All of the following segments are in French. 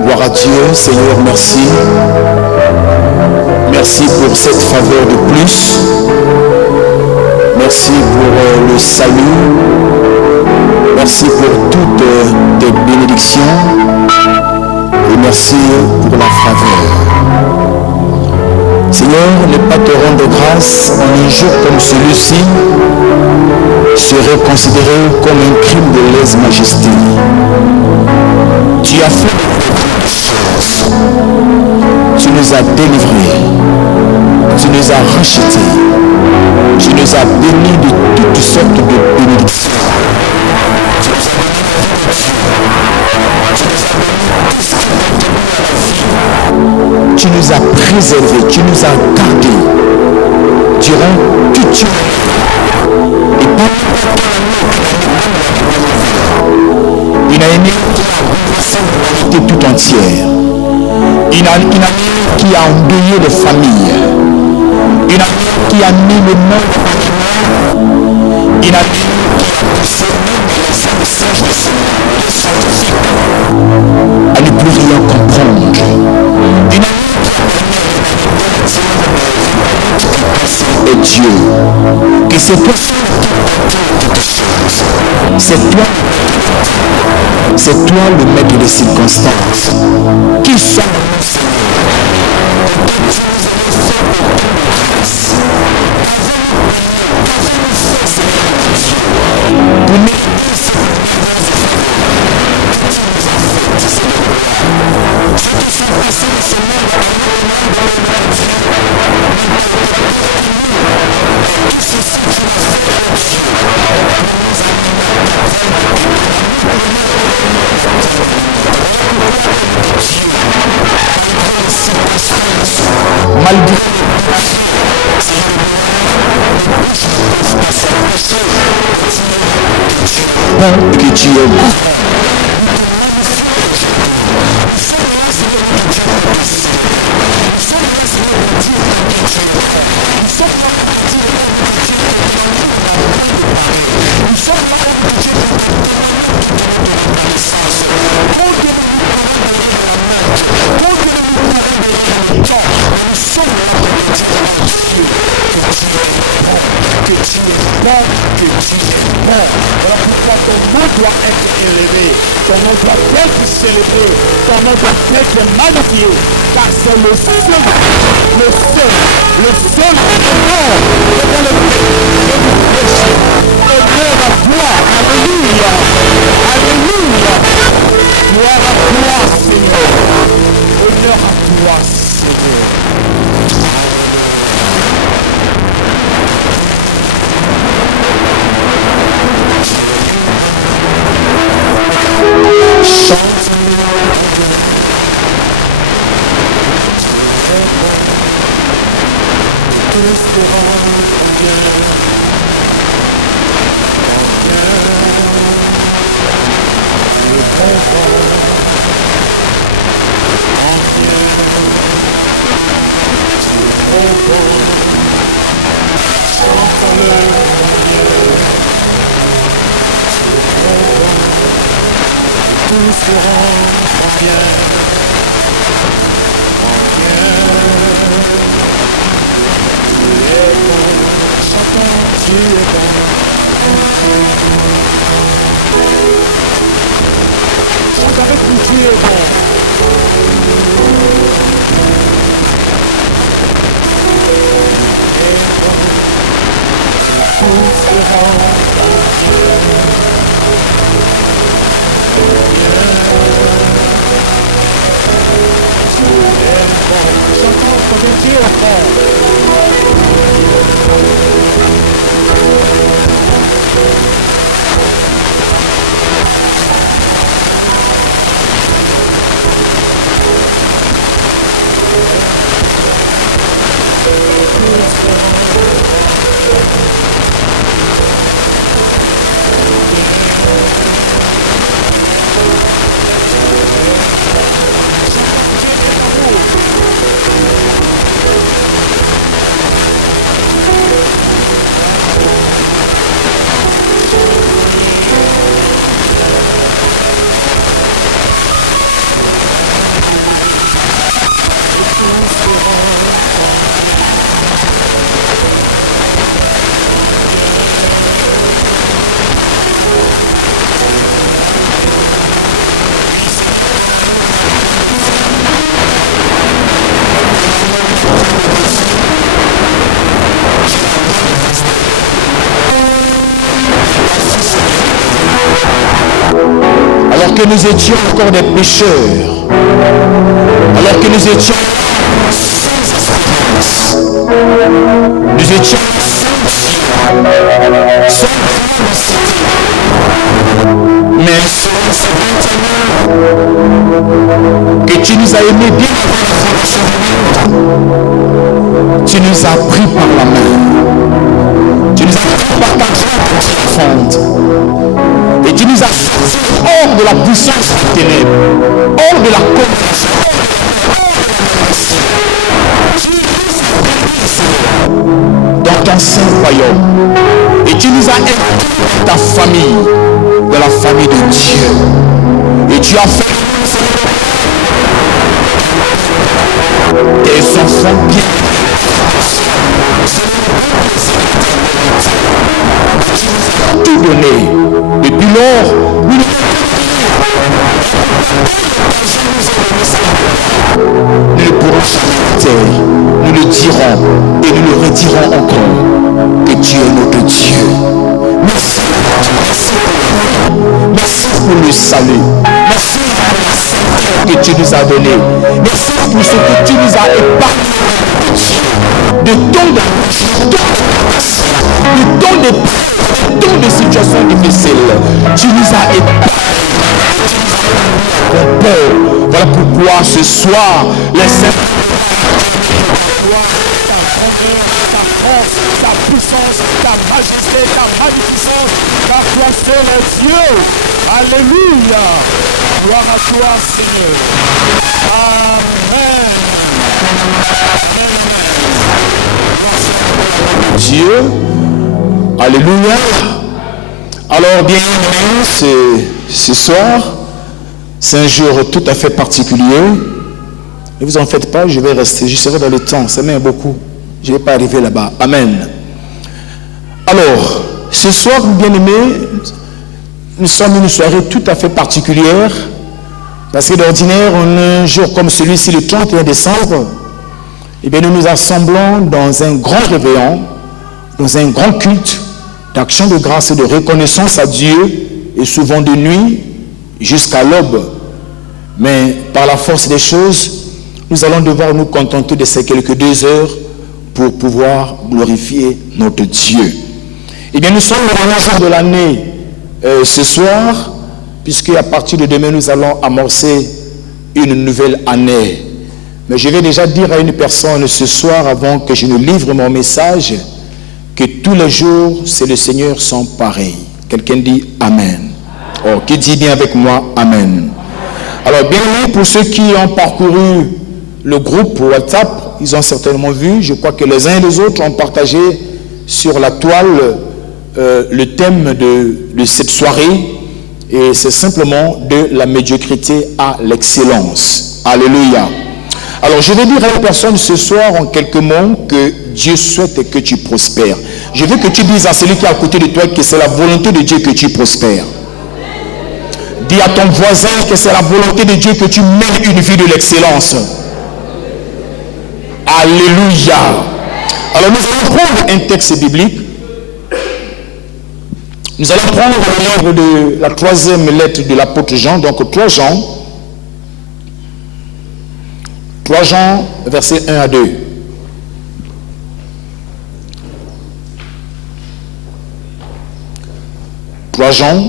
Gloire à Dieu, Seigneur, merci. Merci pour cette faveur de plus. Merci pour le salut. Merci pour toutes tes bénédictions. Et merci pour la faveur. Seigneur, ne pas te rendre grâce en un jour comme celui-ci serait considéré comme un crime de lèse-majesté. Tu as fait tu nous as délivrés, tu nous as rachetés, tu nous as bénis de toutes sortes de bénédictions. Tu nous as préservés, tu nous as gardés durant toute une vie. Et pas il a aimé l'humanité tout entière. Il a qui a endeuillé les familles. Il a qui a mis le monde. Il a à ne plus rien comprendre. Il a et Dieu, que c'est toi, c'est toi le maître des circonstances. Qui sont malgré que tu es bon. Voilà pourquoi ton nom doit être élevé, ton nom doit être célébré, ton nom doit être magnifié, car c'est le seul nom devant lequel honneur à toi, alléluia, alléluia, gloire à toi Seigneur, honneur à toi Seigneur. Alors que nous étions encore des pécheurs, alors que nous étions sans espérance, nous étions sans mais c'est maintenant que tu nous as aimés bien avant, tu nous as pris par la main, tu nous as pris par ta grande triomphante. Et tu nous as sortis hors de la puissance des ténèbres, hors de la condamnation, dans ton saint royaume. Et tu nous as aidés dans ta famille, dans la famille de Dieu. Et tu as fait tes enfants bien. Tout donné. Depuis lors, nous ne pourrons jamais taire. Nous le dirons et nous le redirons encore que tu es notre Dieu. Merci. Merci pour le salut. Merci pour ce que tu nous as donné. Merci pour ce que tu nous as épargné de tant de situations difficiles. Tu nous as épargné. Mon Père, voilà pourquoi ce soir, les saints, ta force, ta puissance, ta majesté, ta magnificence, ta puissance est Dieu. Alléluia. Gloire à toi, Seigneur. Amen. Dieu. Alléluia. Alors bien, ce soir, c'est un jour tout à fait particulier. Ne vous en faites pas, je vais rester, je serai dans le temps, ça m'aide beaucoup. Je ne vais pas arriver là-bas. Amen. Alors, ce soir, bien-aimés, nous sommes une soirée tout à fait particulière, parce que d'ordinaire, un jour comme celui-ci, le 31 décembre, eh bien, nous nous assemblons dans un grand réveillon, dans un grand culte d'action de grâce et de reconnaissance à Dieu, et souvent de nuit jusqu'à l'aube. Mais par la force des choses, nous allons devoir nous contenter de ces quelques 2 heures pour pouvoir glorifier notre Dieu. Eh bien, nous sommes le dernier jour de l'année ce soir, puisque à partir de demain, nous allons amorcer une nouvelle année. Mais je vais déjà dire à une personne ce soir, avant que je ne livre mon message, que tous les jours, c'est le Seigneur sont pareils. Quelqu'un dit Amen. Oh, qui dit bien avec moi Amen. Alors, bien pour ceux qui ont parcouru le groupe WhatsApp, ils ont certainement vu, je crois que les uns et les autres ont partagé sur la toile le thème de cette soirée, et c'est simplement de la médiocrité à l'excellence. Alléluia. Alors je vais dire à une personne ce soir en quelques mots que Dieu souhaite que tu prospères. Je veux que tu dises à celui qui est à côté de toi que c'est la volonté de Dieu que tu prospères. Dis à ton voisin que c'est la volonté de Dieu que tu mènes une vie de l'excellence. Alléluia. Alors nous allons prendre un texte biblique. Nous allons prendre le livre de la 3e lettre de l'apôtre Jean, donc 3 Jean. 3 Jean, versets 1 à 2. Jean,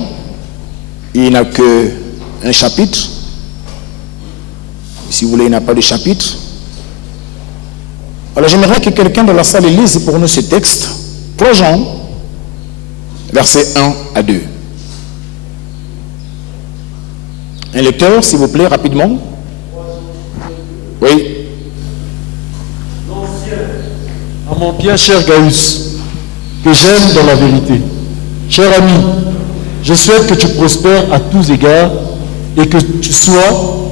il n'a qu'un chapitre. Si vous voulez, il n'a pas de chapitre. Alors j'aimerais que quelqu'un dans la salle lise pour nous ce texte. 3 Jean, versets 1 à 2. Un lecteur, s'il vous plaît, rapidement. Oui. À mon bien cher Gaius, que j'aime dans la vérité. Cher ami, je souhaite que tu prospères à tous égards et que tu sois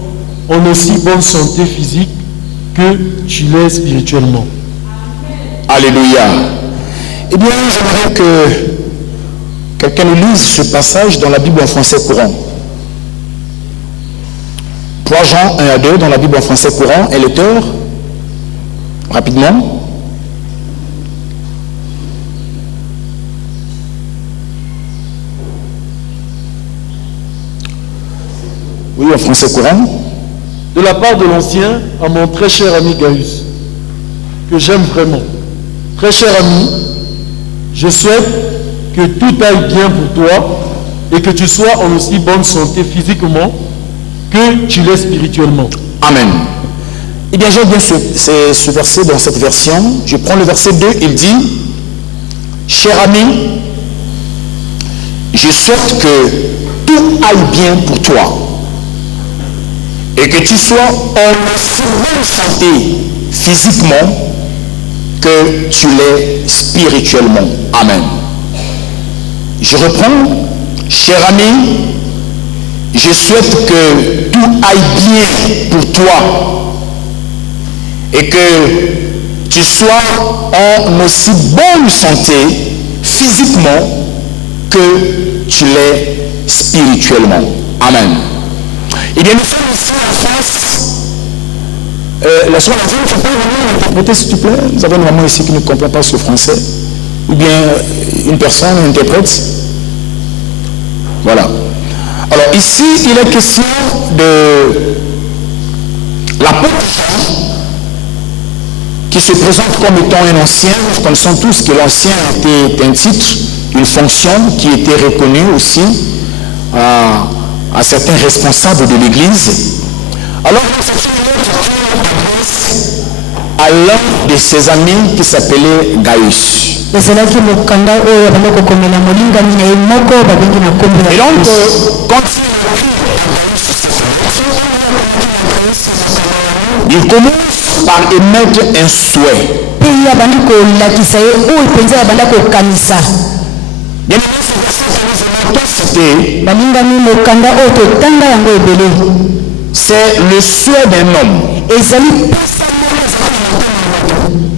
en aussi bonne santé physique que tu l'es spirituellement. Alléluia. Eh bien, j'aimerais que quelqu'un nous lise ce passage dans la Bible en français courant. 3 Jean 1 à 2 dans la Bible en français courant. Un lecteur, rapidement. Oui, en français courant. De la part de l'ancien à mon très cher ami Gaius, que j'aime vraiment. Très cher ami, je souhaite que tout aille bien pour toi et que tu sois en aussi bonne santé physiquement que tu l'es spirituellement. Amen. Eh bien, j'aime bien ce verset dans cette version. Je prends le verset 2, il dit, cher ami, je souhaite que tout aille bien pour toi et que tu sois en aussi bonne santé physiquement que tu l'es spirituellement. Amen. Je reprends, cher ami, je souhaite que tout aille bien pour toi et que tu sois en aussi bonne santé physiquement que tu l'es spirituellement. Amen. Eh bien, nous sommes ici en face. La soirée, tu peux venir interpréter s'il te plaît? Nous avons une maman ici qui ne comprend pas ce français. Ou bien une personne interprète. Voilà. Alors ici, il est question de l'apôtre Jean qui se présente comme étant un ancien. Nous connaissons tous que l'ancien était un titre, une fonction qui était reconnue aussi à certains responsables de l'Église. Alors, à l'un de ses amis qui s'appelait Gaius. Et donc, quand il commence par émettre un souhait. C'est le souhait d'un homme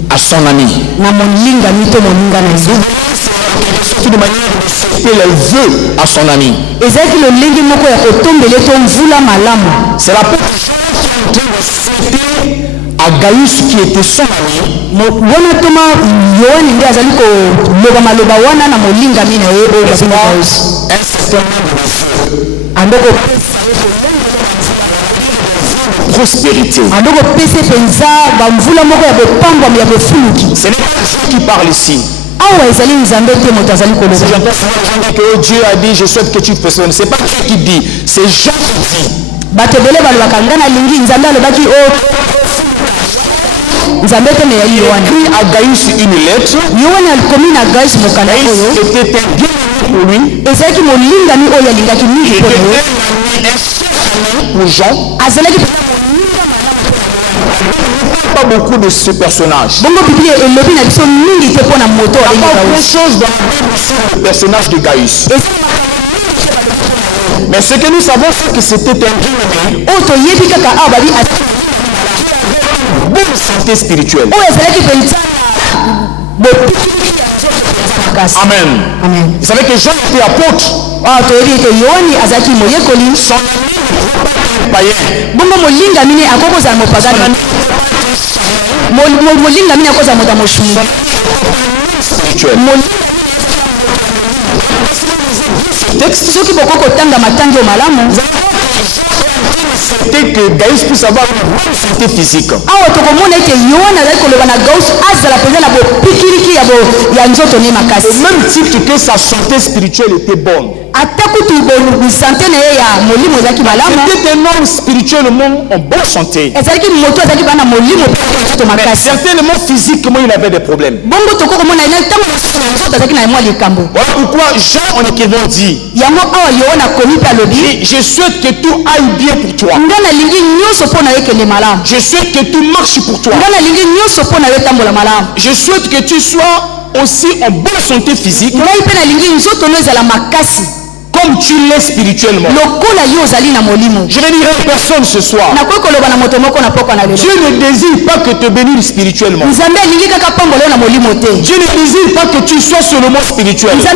à son ami. De manière de accepter les vœux à son ami. C'est la petite chose qui à Gaius qui était son ami. Un certain nombre de vœux. Prospérité. Ce n'est pas Dieu qui parle ici. Si j'entends que Dieu a dit je souhaite que tu prospères, c'est pas Dieu qui dit, c'est Jean qui dit. Il écrit à Gaius une lettre. C'était un bien pour lui. Pour Jean. Pas beaucoup de ce personnage. Il y a pas beaucoup de choses dans le personnage de Gaius. Mais ce que nous savons, c'est que c'était un bien bonne santé spirituelle. Amen. Amen. Vous savez que Jean était apôtre. Son ami païen. c'était que Gaius puisse avoir une bonne santé physique. Le Au même titre que sa santé spirituelle était bonne. C'était un homme spirituellement en bonne santé. Mais certainement physiquement il avait des problèmes. Voilà pourquoi Jean en écrivant dit, je souhaite que tout aille bien pour toi. Je souhaite que tout marche pour toi. Je souhaite que tu sois aussi en bonne santé physique comme tu l'es spirituellement. Je vais dire à une personne ce soir, Dieu ne désire pas que te bénisse spirituellement. Dieu ne désire pas que tu sois seulement spirituel. Mais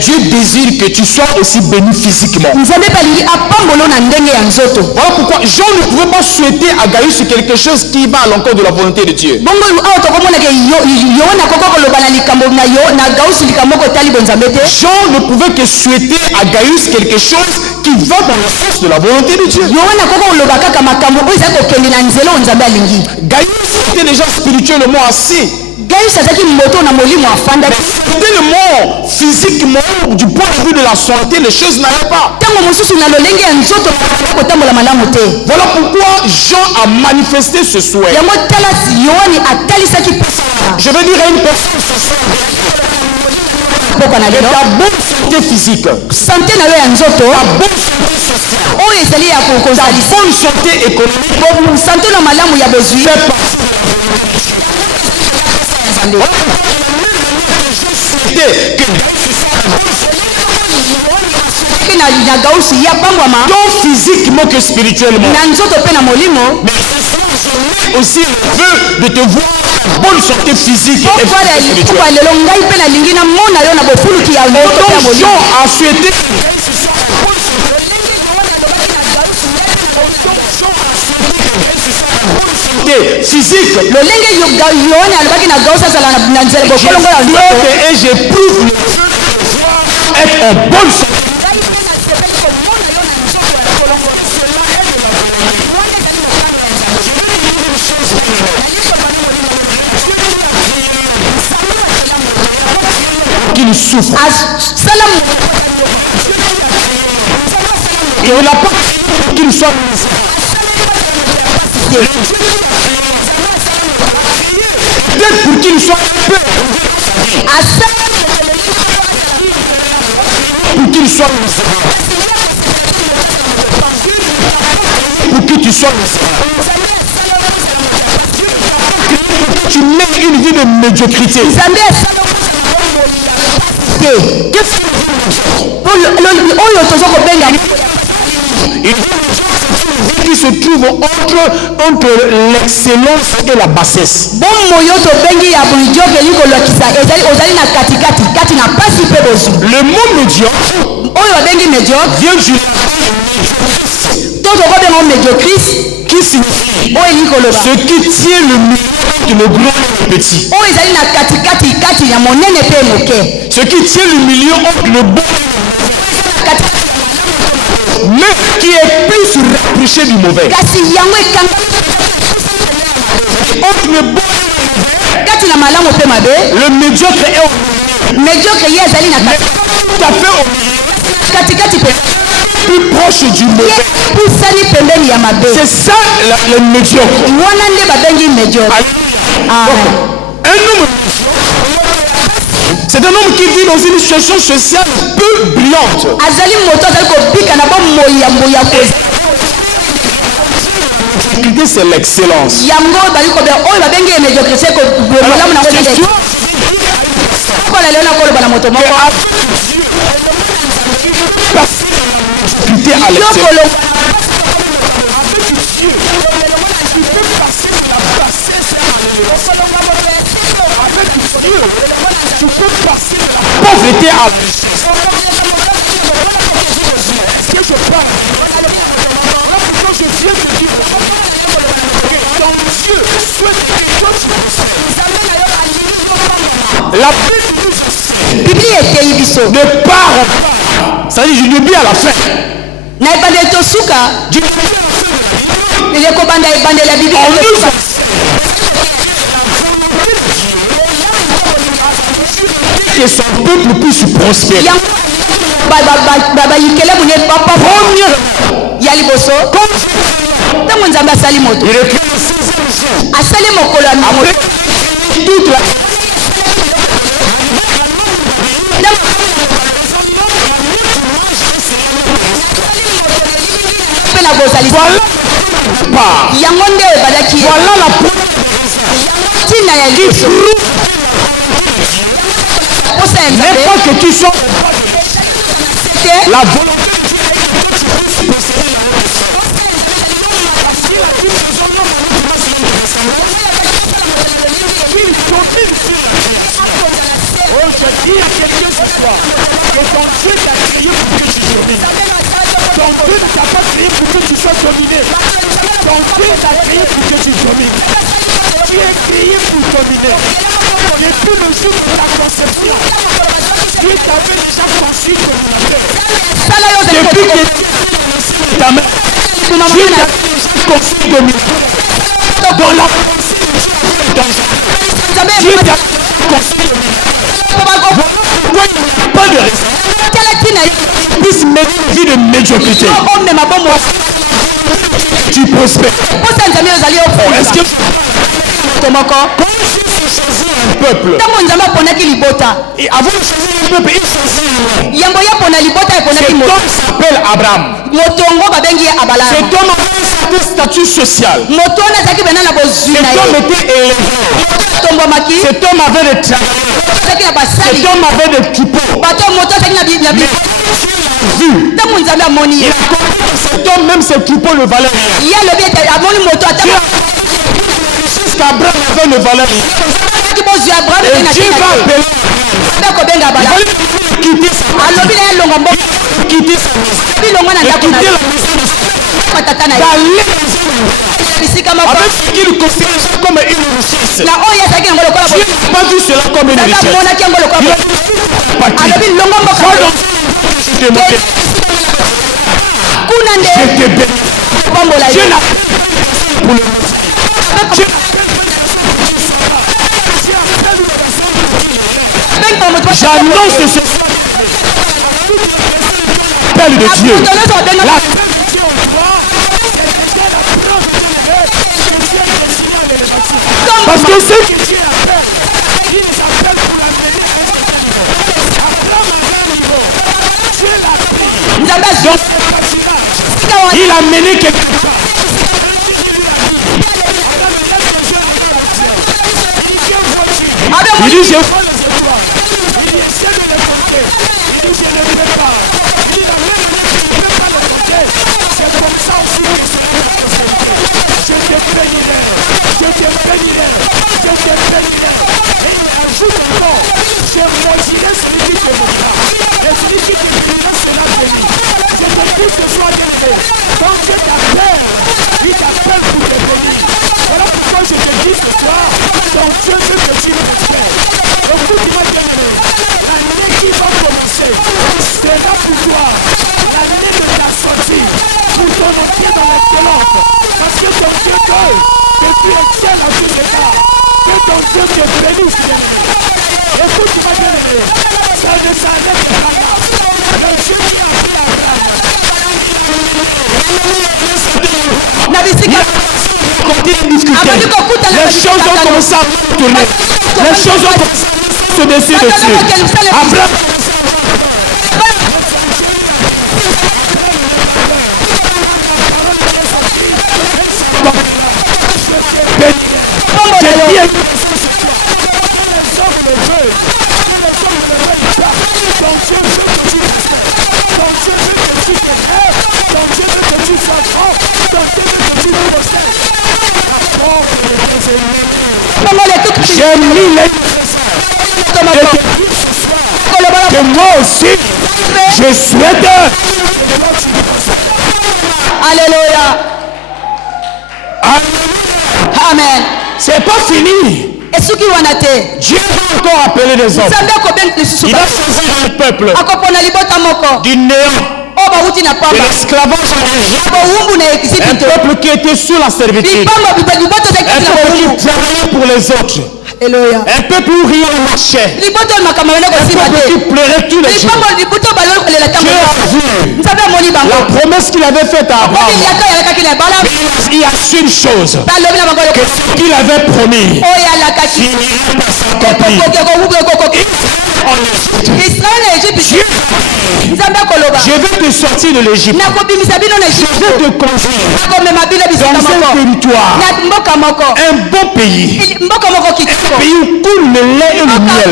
Dieu désire que tu sois aussi béni physiquement. Voilà pourquoi Jean ne pouvait pas souhaiter à Gaius quelque chose qui va à l'encontre de la volonté de Dieu. Jean ne pouvait que souhaiter à Gaius quelque chose qui va dans le sens de la volonté de Dieu. Gaius était déjà spirituellement assis. Mais certainement, physiquement, du point de vue de la santé, les choses n'allaient pas. Voilà pourquoi Jean a manifesté ce souhait. Je veux dire à une personne ce soir, ta bonne santé physique, ta bonne santé sociale, ta bonne santé économique, tant physiquement que spirituellement. Mais aussi le vœu de te voir en bonne santé physique et spirituelle. Autant Jean a souhaité physique, et j'éprouve le feu être en bonne santé. Qu'il souffre. Il n'a pas qu'il soit peut-être pour qu'il soit un peu pour qu'il soit pour que tu sois tu mènes une vie de médiocrité. Qu'est-ce qui se trouve entre l'excellence et la bassesse. Le mot médiocre vient du qui signifie ce qui tient le milieu de le grand et le petit. Ce qui tient le milieu entre le bon mais qui est plus rapproché du mauvais. Entre le bon le médiocre est au milieu. Tout à fait au milieu. Plus proche du mauvais. C'est ça le médiocre. C'est un homme qui vit dans une situation sociale peu brillante. C'est l'excellence. Pauvreté à la Bible ne part, ça dit je dis bien à la fin. Na ebandeli tosuka. Il est commandé à ebandeli la Bible. Que son peuple puisse prospérer. Première. Yali boso. Tango nzambe asali moto. Il écrit le 6e jour. Asali mokolo ya moto. Toute la voilà la n'est pas que tu sois la volonté je dis à quelqu'un ce soir que ton Dieu t'a créé pour que tu domines. Ton Dieu ne t'a pas créé pour que tu sois dominé. Ton Dieu t'a créé pour que tu domines. Tu es créé pour dominer. Depuis le jour de ta conception, Dieu t'avait déjà conçu comme dominer. Depuis que ta mère, Dieu t'avait déjà conçu dominer. Dans la Dieu t'a conçu dominer. Pas de raison. Puisse mener une vie de médiocrité. Tu prospères. Est-ce que choisir un peuple? Et avant de choisir un peuple, il choisit un homme. Cet homme s'appelle Abraham. Cet homme avait un certain statut social. Cet homme était élevé. Cet homme avait des travailleurs. Cet homme avait des troupeaux. Mais il a vu. Il a compris que cet homme, même ses troupeaux ne valaient rien. Qu'Abraham avait ne valait rien. Et Dieu va appeler. Il va quitter sa maison. Quitter sa maison. Quitter la maison. Avec ce qu'il considère comme une richesse. Dieu n'a pas vu cela comme une richesse. Je te bénis. Dieu n'a pas pour le j'annonce ce soir Père de Dieu. Parce que ce qui il a mené quelqu'un. Il dit je les choses ont commencé à tourner. Les choses ont commencé à se dessus dessus. Abraham. J'ai mis les que moi aussi je souhaite. Alléluia. Amen. C'est pas fini. Dieu va encore appeler des hommes. Il va choisir un peuple du néant. de l'esclavage en Égypte. Un peuple qui était sous la servitude. Un peuple qui travaillait pour les autres. Un peuple où rien ne marchait. Un peuple qui pleurait tous les jours. Dieu a vu la promesse qu'il avait faite à Abraham. Il a su une chose, que ce qu'il avait promis finirait par s'accomplir. Je vais te sortir de l'Égypte. Je vais te conduire dans un territoire, un bon pays, un pays où coule le lait et le miel.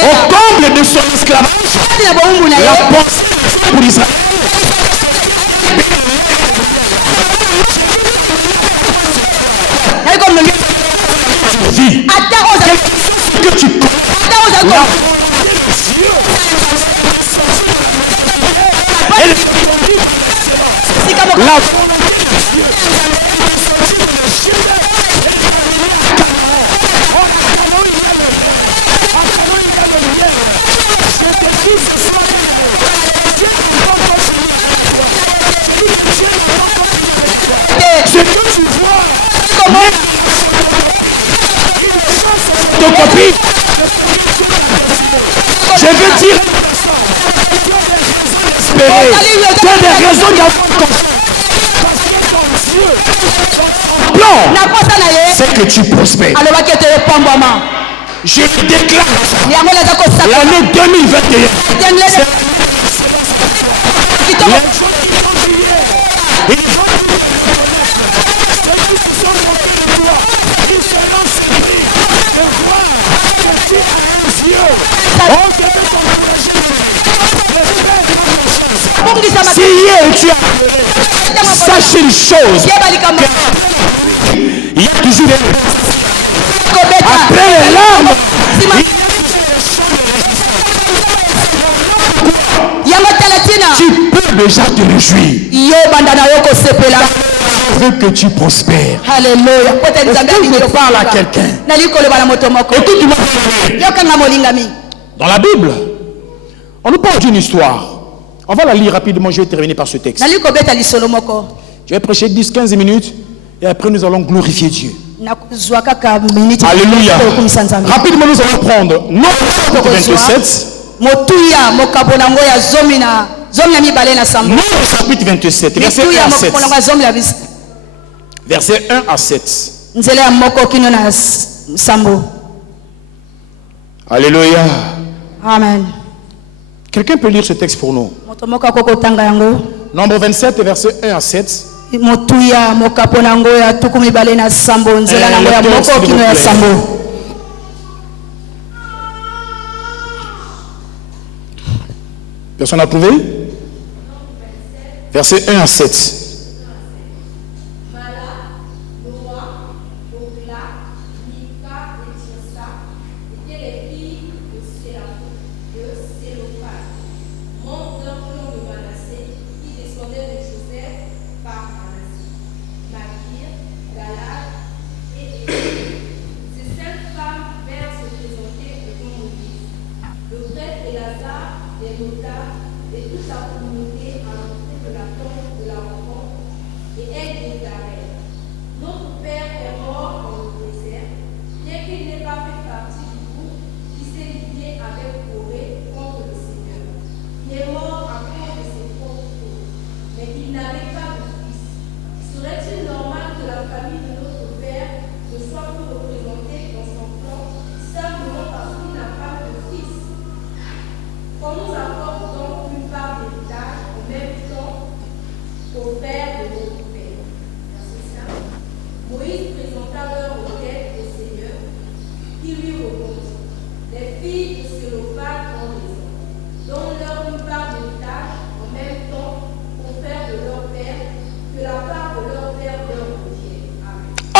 Au comble de son esclavage, la pensée pour Israël. Vie. Que tu ce que tu vois, ton copie, je veux dire, espérer, tu as des raisons d'avoir c'est que tu prospères. Je déclare l'année 2021. Si hier tu as saché une chose, il y a toujours des... Après les larmes, tu peux déjà te réjouir. Je veux que tu prospères. Alléluia. Est-ce que je parle à quelqu'un? Écoute-moi. Dans la Bible, on nous parle d'une histoire. On va la lire rapidement, je vais terminer par ce texte. Je vais prêcher 10-15 minutes et après nous allons glorifier Dieu. Alléluia. Rapidement, nous allons prendre Nombre 27. Nombre chapitre 27, verset 1 à 7. Verset 1 à 7. Alléluia. Amen. Quelqu'un peut lire ce texte pour nous? Nombre 27, verset 1 à 7. Personne n'a trouvé? Verset 1 à 7.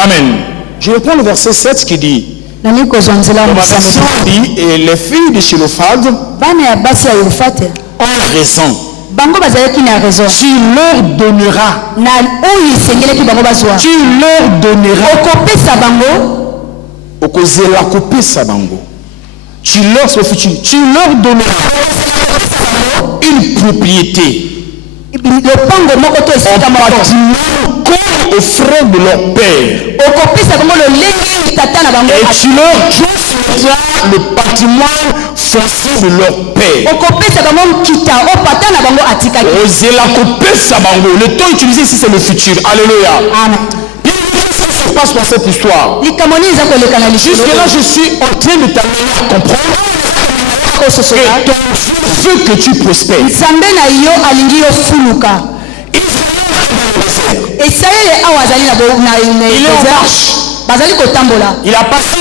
Amen. Je reprends le verset 7 qui dit, dans ma version dit, et les filles de Shilophad ont raison. Tu leur donneras. Tu leur donneras. tu leur, c'est le futur, tu leur donneras une propriété lopango moko to en esika moko bâtiment comme aux frères de leur père. okopesa bango lolenge tata na bango Et tu leur transmettras le patrimoine foncier de leur père. okopesa bango kita o pata na bango atikaki. Ozela kopesa bango. Le temps utilisé ici c'est le futur. Alléluia. Amen. Bien évidemment, ça se passe dans cette histoire. likambo nini eza koleka na Jusque là, je suis en train de t'amener à comprendre que ton Dieu veut que tu prospères. nzambe na yo alingi yo fuluka. Israël awa azali na Il est en marche. bazali kotambola. Il a passé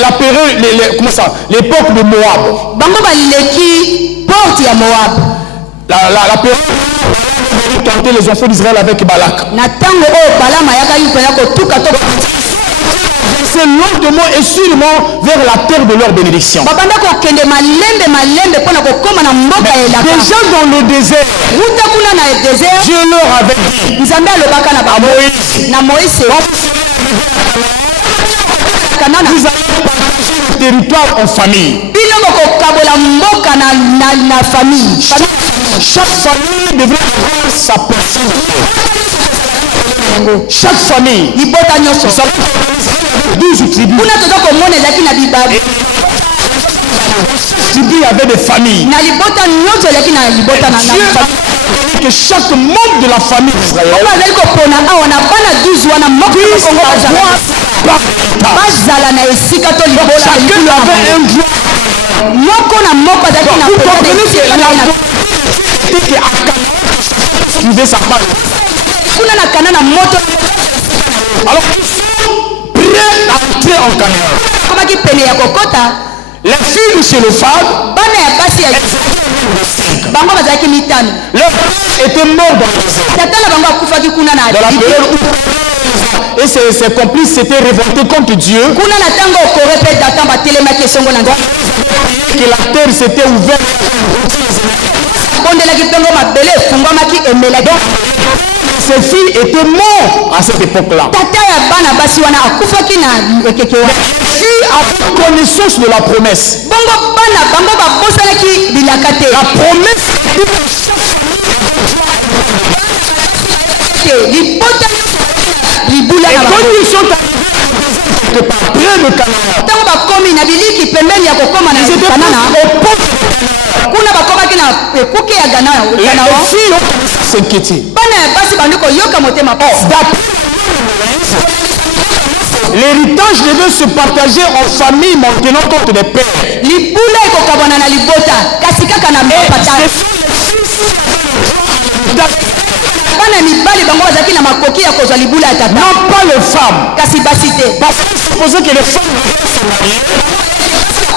la période, comment ça, l'époque de Moab. bango baleki porte ya Moab. La période où tenter les enfants d'Israël avec Balak. na ntango oyo balama ayakaki mpena kotuka to C'est lentement et sûrement vers la terre de leur bénédiction. babanda kokende malembe mpona kokóma na mboka elaka. Déjà dans le désert, wuta kuna na désert Dieu leur avait dit nzambe alobaka na à bango Moïse, na Moïse kanana vous allez partager le territoire en famille. bino bokokabola mboka na famille. Chaque famille devrait avoir sa portion. Chaque famille. libota nyonso Nous savons 12 tribus. kuna toza komona ezalaki na bibabu Tribu, il y avait des familles. na libota nyonso ezalaki na libota na Dieu a dit que chaque membre de la famille d'Israël oyo azali kopona awa na bana 12 wana moko puisse kongo avoir bazala na esika to libola chacun avait un droit. moko na moko azalaki na Vous comprenez que esika la na ye na politique est à suivait sa part. kuna na kana na moto Alors ils sont prêts à entrer en Canaan. komaki pene ya kokota Les filles de Chélophad, bana ya basi ya bango bazalaki mitano. leur père était mort dans le désert. tata na bango akufaki kuna na Dans la période où et ses complices s'étaient révoltés contre Dieu, kuna na ntango okore mpe datan batelemaki esongo na nzambe que la terre s'était ouverte. bondelaki mpengo mabele efungwamaki emelaki. Ces filles étaient mortes à cette époque-là. tata ya bana basi wana akufaki na ekeke wana. Les filles avaient connaissance de la promesse. bongo bana bango babosanaki bilaka te. La promesse libota libula et na quand bango. ils sont arrivés près de Canaan, ntango bakomi na biliki pembeni ya kokoma na ils étaient kanana aux portes. kuna bakomaki na ekuke ya Les Kanaan. filles ont commencé à s'inquiéter. bana ya basi bandi koyoka motema pasi. L'héritage devait se partager en famille maintenant compte des pères. libula ekokabwana na libota kasi kaka na mapata. bana mibali bango bazalaki na makoki ya kozwa libula ya tata Non pas les femmes. kasi basi te Parce qu'ils supposaient que les femmes devaient se marier.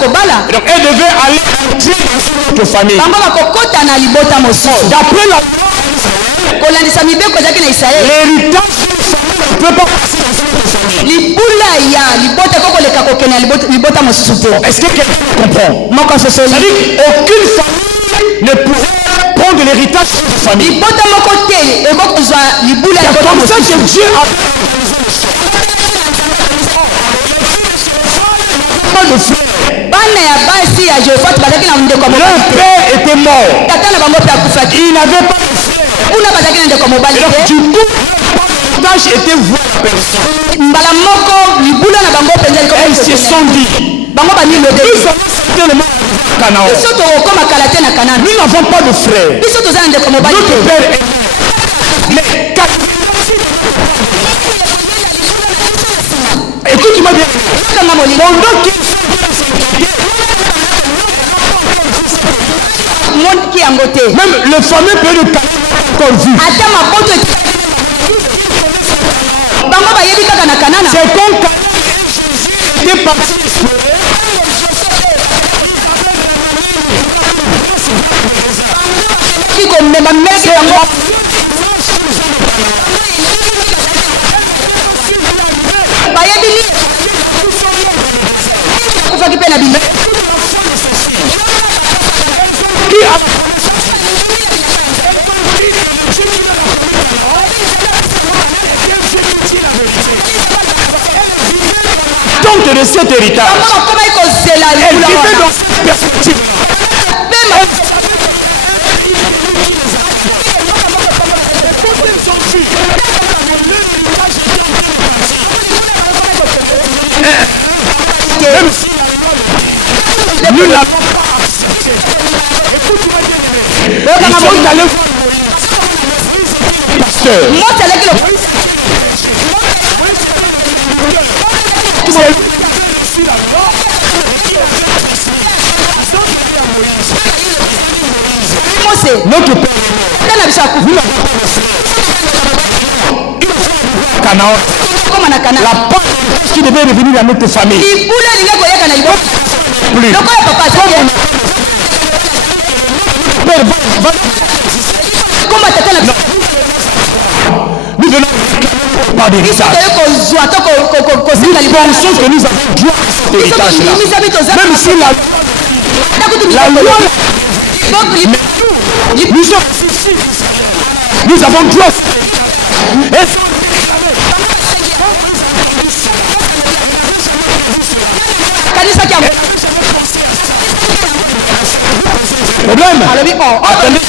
kobala Donc elles devaient aller entrer dans une autre famille. bango bakokota na libota mosusu. D'après la kolandisa mibeko ezalaki na Israele l'héritage d'une famille ne peut pas passer dans une autre famille. libula ya libota kokoleka kokende na libota mosusu te. Est-ce que quelqu'un comprend? moko sosoli C'est-à-dire qu'aucune famille ne pourrait prendre l'héritage d'une famille. libota moko te ekokozwa libula ya C'est libota comme ça mosusu. que Dieu a pas de frères. bana ya basi ya Josaphat bazalaki na ndeko Leur mobali te. père était mort. tata na bango mpe akufaki Il n'avait pas de frères. kuna bazalaki na ndeko mobali Donc te. du coup, l'héritage était voué à personne. mbala moko libula na bango mpenza Elles se sont dit, bango bamilode nous allons certainement arriver à Canaan. biso tokokoma kala te na Kanana. Nous n'avons pas de frères. biso toza na ndeko mobali Notre te. père est mort. Mais écoute-moi bien. kanga molingo Pendant qu'ils moki yango te. même le fameux père de Canaan n'a encore vu. ata maboto bango bayebi kaka na Kanana. C'est comme Canaan était parti explorer. ki komema meke yango bayebi nini akufaki mpe na bile Qui a honte de cet héritage. Elle vivait dans cette perspective. Même si nous n'avons pas accepté. Écoute-moi bien. Ils sont allés voir le pasteur. Notre père, Canaan, la part qui devait revenir à notre famille. Plus. Nous venons par des messages. Nous pensons que nous avons droit à cet héritage-là. Même si la loi, nous sommes ici. Nous avons droit. Problème. Attendez.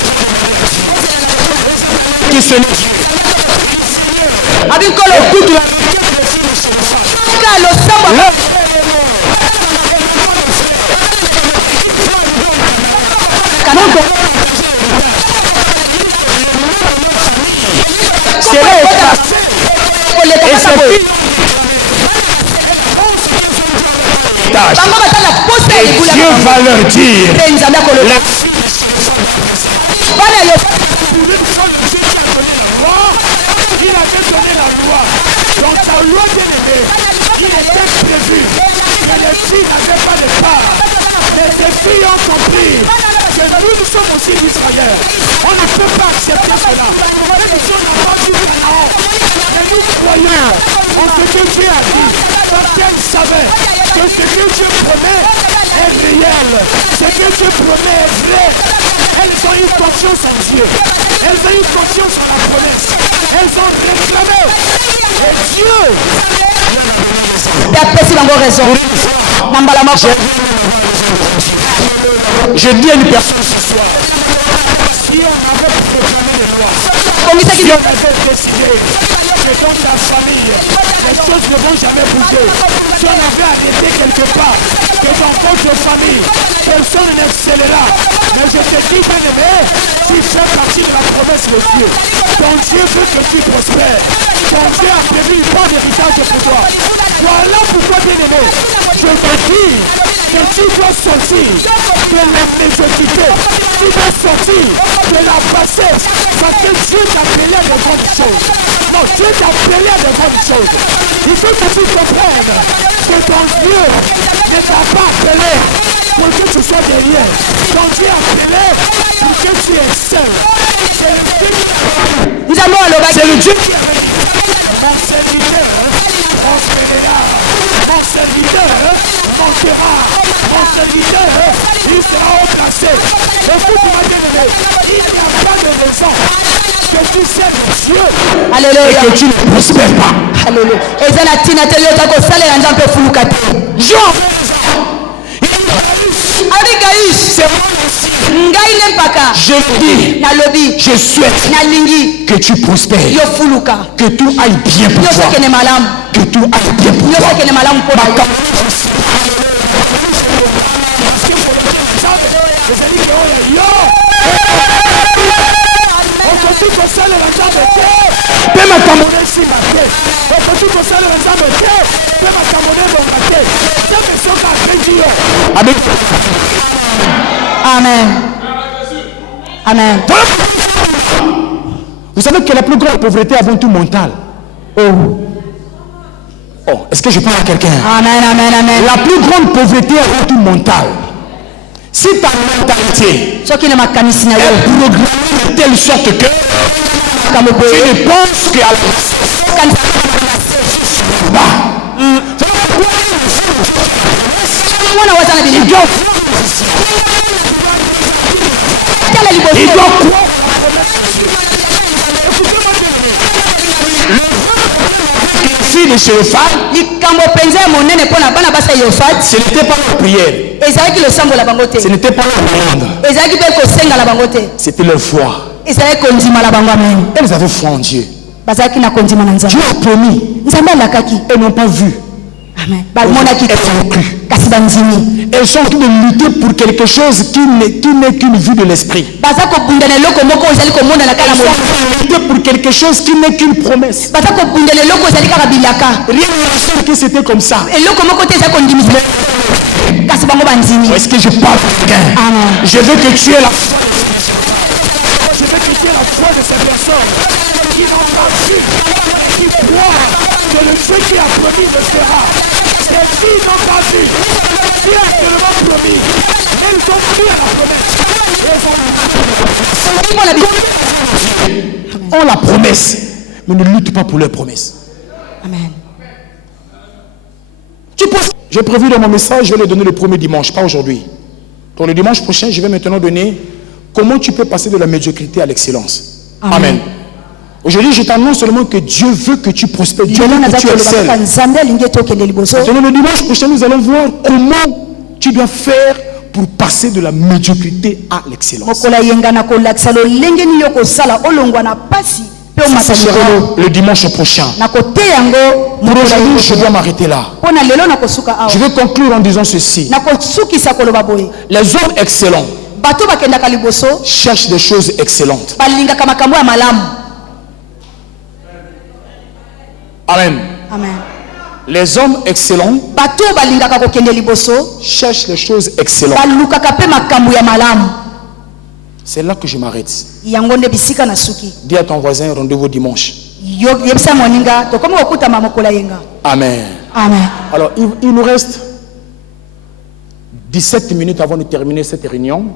Qui se écoute et Dieu va leur dire il avait donné la loi. Donc la loi bien-aimée, il était prévu que les filles n'avaient pas de part. Mais les filles ont compris que nous sommes aussi d'Israël. On ne peut pas accepter cela. Nous sommes la partie du Canaan. Et nous croyons en ce que Dieu a dit. Parce qu'elle savait que ce que Dieu promet est réel. Ce que Dieu promet est vrai. Elles ont eu confiance en Dieu. Elles ont eu confiance en la promesse. Elles ont réclamé. Et Dieu. Je dis à une personne ce soir. Si on avait proclamé les lois, si on avait décidé que dans ta famille, les choses ne vont jamais bouger. Si on avait arrêté quelque part, que dans votre famille, personne n'excellera. Mais je te dis, bien-aimé, tu fais partie de la promesse de Dieu. Ton Dieu veut que tu prospères. Ton Dieu a prévu une bonne héritage pour toi. Voilà pourquoi, bien-aimé, je te dis que tu dois sortir de la nécessité. Tu dois sortir de la bassesse. Parce que Dieu t'a appelé à de bonnes choses. Non, Dieu t'a appelé à de bonnes choses. Il faut que tu comprennes que ton Dieu ne t'a pas appelé pour que tu sois derrière. Ton Dieu a appelé pour que tu excelles. C'est le Dieu qui a appelé. Mon serviteur prospérera. Mon serviteur montera. Mon serviteur, il sera haut placé. Écoute-moi, bien-aimé, il n'y a pas de raison que tu serves Dieu. Alléluia. Et que tu ne prospères pas. Alléluia. Jean, c'est moi aussi. Je dis, je souhaite que tu prospères, que tout aille bien pour toi, que tout aille bien pour toi. Amen. Amen. Vous savez que la plus grande pauvreté avant tout mentale. Oh, est-ce que je parle à quelqu'un? Amen, amen, amen. La plus grande pauvreté avant tout mentale. Si ta mentalité est programmée de telle sorte que tu ne penses qu'à la il doit de Sélophane, likambo penza ya monene mpona bana basi ya Yofate ce n'était pas leur prière, ezalaki losambola bango te, ce n'était pas leur demande, ezalaki mpe kosengala bango te, c'était leur foi. ezalaki kondimala bango. Amen. Elles avaient foi en Dieu. Bazalaki na kondima na Dieu Nzambe. a promis. Nzambe alakaki. Elles n'ont pas vu. Amen. Balmonaki Elles ont cru. kasi banzimi. Elles sont en train de lutter pour quelque chose qui n'est qu'une vue de l'esprit. Baza kobundana eloko moko ezali komona na kala Elles sont mo. en train de lutter pour quelque chose qui n'est qu'une promesse. Baza kobundana eloko ezali kaka bilaka. Rien ne rassure que c'était comme ça. Eloko moko te ezali kondimisa. Kasi bango banzimi. Est-ce que je parle à quelqu'un? Amen. Je veux que tu aies la foi. Je veux que tu aies la foi de ces personnes qui n'ont pas vu, qui croient que le Dieu qui a promis le fera. Ces filles n'ont pas vu. Dieu a tellement promis. Elles ont cru à la promesse. Ont la promesse, mais ne luttent pas pour leur promesse. Amen. Tu penses? J'ai prévu dans mon message, je vais le donner le premier dimanche, pas aujourd'hui. Donc le dimanche prochain, je vais maintenant donner comment tu peux passer de la médiocrité à l'excellence. Amen. Amen. Aujourd'hui, je t'annonce seulement que Dieu veut que tu prospères. Dieu veut que tu excelles. Maintenant, le dimanche prochain, nous allons voir comment tu dois faire pour passer de la médiocrité à l'excellence. Ça sera le dimanche prochain. Pour aujourd'hui, je dois m'arrêter là. Je vais conclure en disant ceci. Les hommes excellents cherchent des choses excellentes. Amen. Amen. Les hommes excellents cherchent les choses excellentes. C'est là que je m'arrête. Dis à ton voisin, rendez-vous dimanche. Amen. Amen. Alors, il nous reste 17 minutes avant de terminer cette réunion.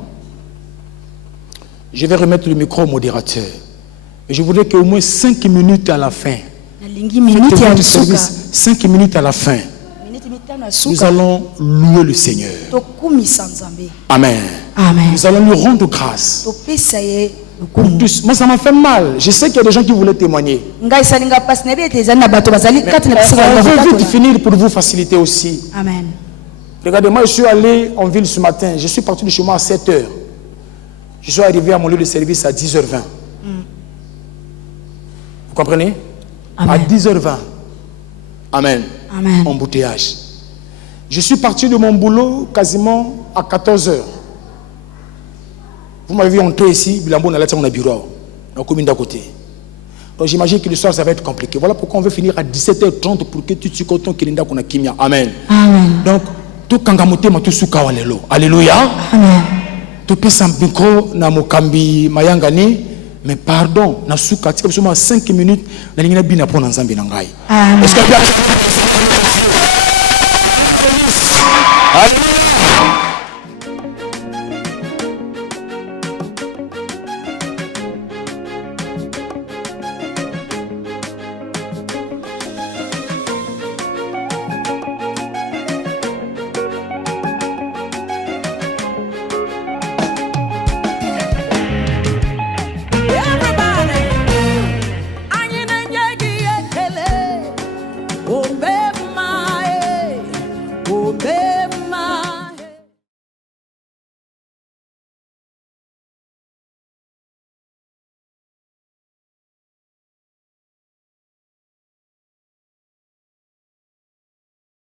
Je vais remettre le micro au modérateur. Et je voudrais qu'au moins 5 minutes à la fin, 5 minutes à la fin, nous allons louer le Seigneur. Amen. Amen. Nous allons lui rendre grâce. Moi, ça m'a fait mal. Je sais qu'il y a des gens qui voulaient témoigner. Mais on veut vite finir pour vous faciliter aussi. Amen. Regardez, moi, je suis allé en ville ce matin. Je suis parti de chez moi à 7 h. Je suis arrivé à mon lieu de service à 10 h 20. Vous comprenez? Amen. À 10 h 20. Amen. Amen. Embouteillage. Je suis parti de mon boulot quasiment à 14 h. Vous m'avez vu entrer ici, Bilambo n'a pas mon bureau, dans la commune d'à côté. Donc j'imagine que le soir ça va être compliqué. Voilà pourquoi on veut finir à 17 h 30 pour que tu sois content qu'il y ait un kimia. Amen. Amen. Donc, tout kangamote ma tout souka walelo. Alléluia. Amen. Tu peux s'embinko na mokambi mayangani, mais pardon, na souka, tu peux 5 minutes, na lingina bina pour n'enzambi nangai. Amen. Est-ce que